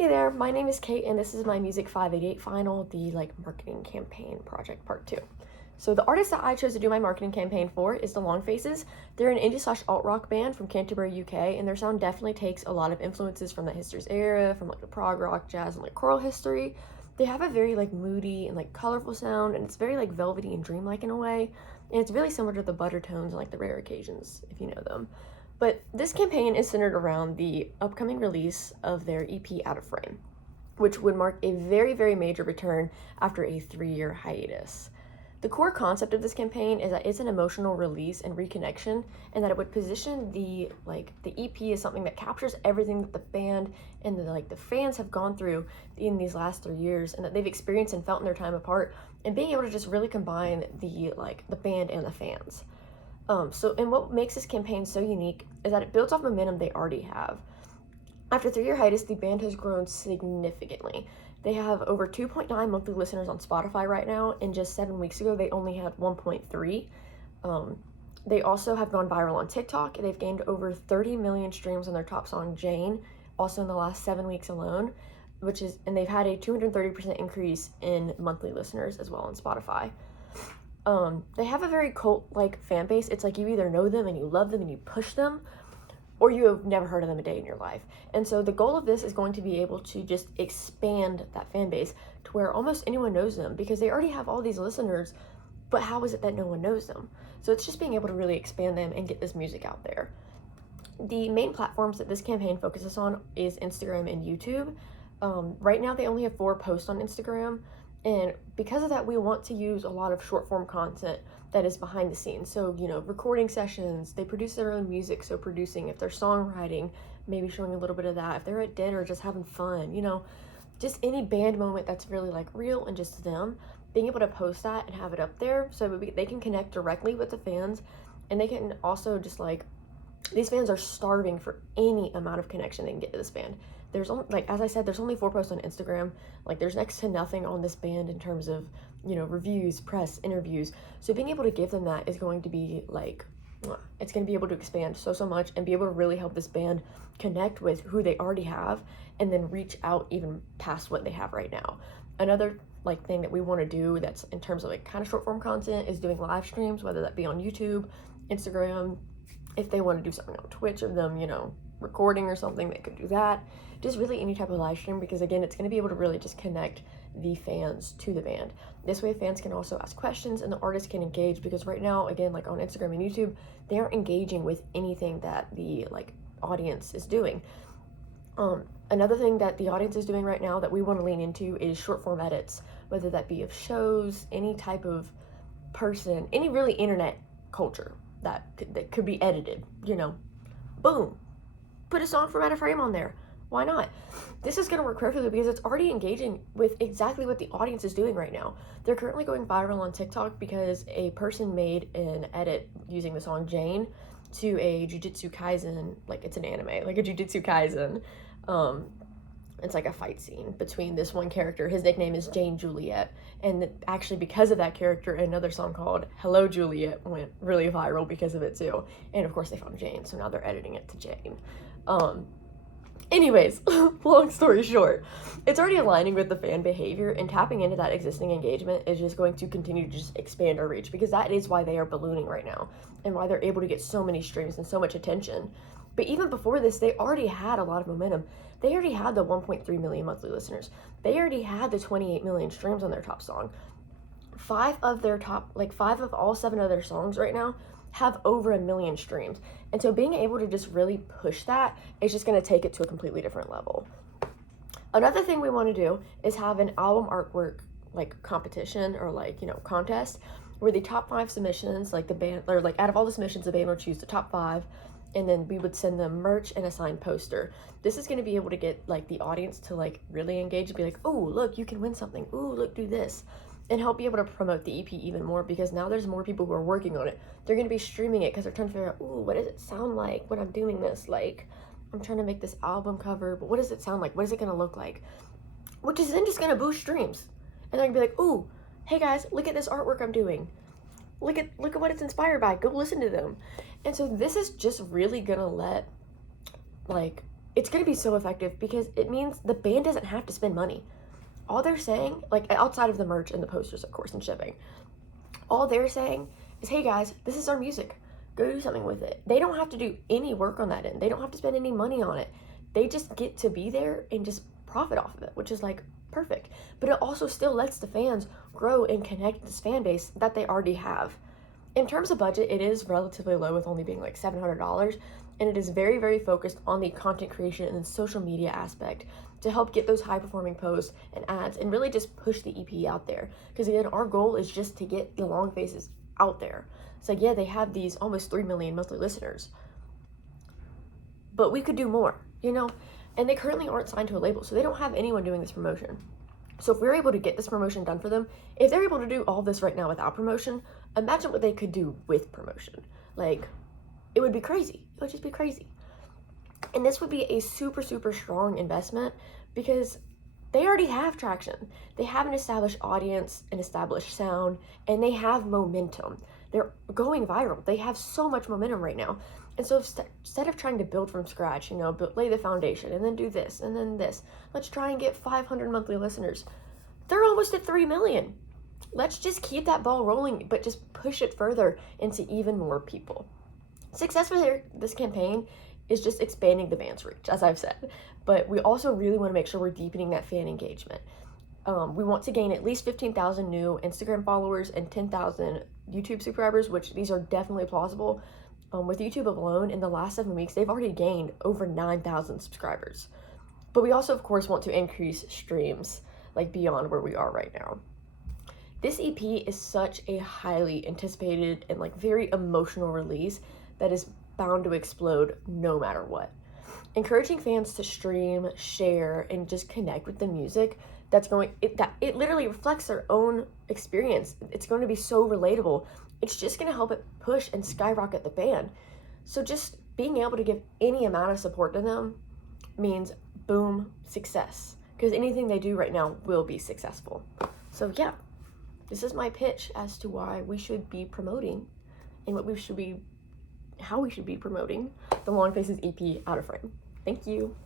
Hey there, my name is Kate, and this is my Music 588 final, the marketing campaign project part 2. So the artist that I chose to do my marketing campaign for is the Long Faces. They're an indie/alt rock band from Canterbury, UK, and their sound definitely takes a lot of influences from the Hipsters era, from the prog rock, jazz, and choral history. They have a very moody and colorful sound, and it's very velvety and dreamlike in a way, and it's really similar to the Buttertones and the Rare Occasions, if you know them. But this campaign is centered around the upcoming release of their EP Out of Frame, which would mark a very, very major return after a 3-year hiatus. The core concept of this campaign is that it's an emotional release and reconnection, and that it would position the EP as something that captures everything that the band and the fans have gone through in these last 3 years, and that they've experienced and felt in their time apart, and being able to just really combine the band and the fans. And what makes this campaign so unique is that it builds off momentum they already have. After 3-year hiatus, the band has grown significantly. They have over 2.9 monthly listeners on Spotify right now, and just 7 weeks ago, they only had 1.3. They also have gone viral on TikTok. They've gained over 30 million streams on their top song, Jane, also in the last 7 weeks alone, and they've had a 230% increase in monthly listeners as well on Spotify. They have a very cult-like fan base. It's you either know them and you love them and you push them, or you have never heard of them a day in your life. And so the goal of this is going to be able to just expand that fan base to where almost anyone knows them, because they already have all these listeners, but how is it that no one knows them? So it's just being able to really expand them and get this music out there. The main platforms that this campaign focuses on is Instagram and YouTube. Right now they only have 4 posts on Instagram, and because of that, we want to use a lot of short form content that is behind the scenes. So, recording sessions, they produce their own music. So producing, if they're songwriting, maybe showing a little bit of that. If they're at dinner, just having fun, just any band moment that's really real and just them, being able to post that and have it up there so they can connect directly with the fans. And they can also just these fans are starving for any amount of connection they can get to this band. There's only, as I said, there's only 4 posts on Instagram. There's next to nothing on this band in terms of, reviews, press, interviews. So being able to give them that is going to be it's going to be able to expand so much and be able to really help this band connect with who they already have and then reach out even past what they have right now. Another thing that we want to do that's in terms of kind of short form content is doing live streams, whether that be on YouTube, Instagram. If they want to do something on Twitch of them, recording or something, they could do that. Just really any type of live stream, because again, it's going to be able to really just connect the fans to the band. This way fans can also ask questions and the artists can engage, because right now, again, on Instagram and YouTube, they aren't engaging with anything that the audience is doing. Another thing that the audience is doing right now that we want to lean into is short form edits, whether that be of shows, any type of person, any really internet culture that could be edited, boom, put a song from Out of Frame on there. Why not? This is going to work perfectly because it's already engaging with exactly what the audience is doing right now. They're currently going viral on TikTok because a person made an edit using the song Jane to a Jujutsu Kaisen, it's an anime, a Jujutsu Kaisen. It's a fight scene between this one character. His nickname is Jane Juliet, and actually because of that character, another song called Hello Juliet went really viral because of it too. And of course they found Jane, so now they're editing it to Jane. Anyways, long story short, it's already aligning with the fan behavior, and tapping into that existing engagement is just going to continue to just expand our reach, because that is why they are ballooning right now and why they're able to get so many streams and so much attention. But even before this, they already had a lot of momentum. They already had the 1.3 million monthly listeners. They already had the 28 million streams on their top song. 5 of all 7 of their songs right now have over 1 million streams. And so being able to just really push that is just going to take it to a completely different level. Another thing we want to do is have an album artwork competition or contest, where the top 5 submissions, the band, or out of all the submissions, the band would choose the top 5, and then we would send them merch and a signed poster. This is going to be able to get the audience to really engage and be oh, look, you can win something. Ooh, look, do this. And help be able to promote the EP even more, because now there's more people who are working on it. They're going to be streaming it because they're trying to figure out, ooh, what does it sound like when I'm doing this? I'm trying to make this album cover, but what does it sound like? What is it going to look like? Which is then just going to boost streams. And they're going to be ooh, hey guys, look at this artwork I'm doing. Look at what it's inspired by. Go listen to them. And so this is just really going to let it's going to be so effective because it means the band doesn't have to spend money. All they're saying, like outside of the merch and the posters, of course, and shipping, all they're saying is, hey guys, this is our music. Go do something with it. They don't have to do any work on that end. They don't have to spend any money on it. They just get to be there and just profit off of it, which is like perfect. But it also still lets the fans grow and connect this fan base that they already have. In terms of budget, it is relatively low with only being like $700, and it is very, very focused on the content creation and social media aspect to help get those high performing posts and ads and really just push the EP out there. Because again, our goal is just to get the Long Faces out there. So yeah, they have these almost 3 million monthly listeners, but we could do more, you know? And they currently aren't signed to a label, so they don't have anyone doing this promotion. So if we're able to get this promotion done for them, if they're able to do all this right now without promotion, imagine what they could do with promotion. Like, it would be crazy. It would just be crazy. And this would be a super, super strong investment because they already have traction. They have an established audience, an established sound, and they have momentum. They're going viral. They have so much momentum right now. And so instead of trying to build from scratch, you know, lay the foundation and then do this and then this, let's try and get 500 monthly listeners. They're almost at 3 million. Let's just keep that ball rolling, but just push it further into even more people. Success for this campaign is just expanding the band's reach, as I've said. But we also really want to make sure we're deepening that fan engagement. We want to gain at least 15,000 new Instagram followers and 10,000 YouTube subscribers, which these are definitely plausible. With YouTube alone, in the last 7 weeks, they've already gained over 9,000 subscribers. But we also, of course, want to increase streams, like beyond where we are right now. This EP is such a highly anticipated and like very emotional release that is bound to explode no matter what. Encouraging fans to stream, share, and just connect with the music it literally reflects their own experience. It's going to be so relatable. It's just going to help it push and skyrocket the band. So just being able to give any amount of support to them means boom, success. Because anything they do right now will be successful. So yeah, this is my pitch as to why we should be promoting and how we should be promoting the Long Faces EP Out of Frame. Thank you.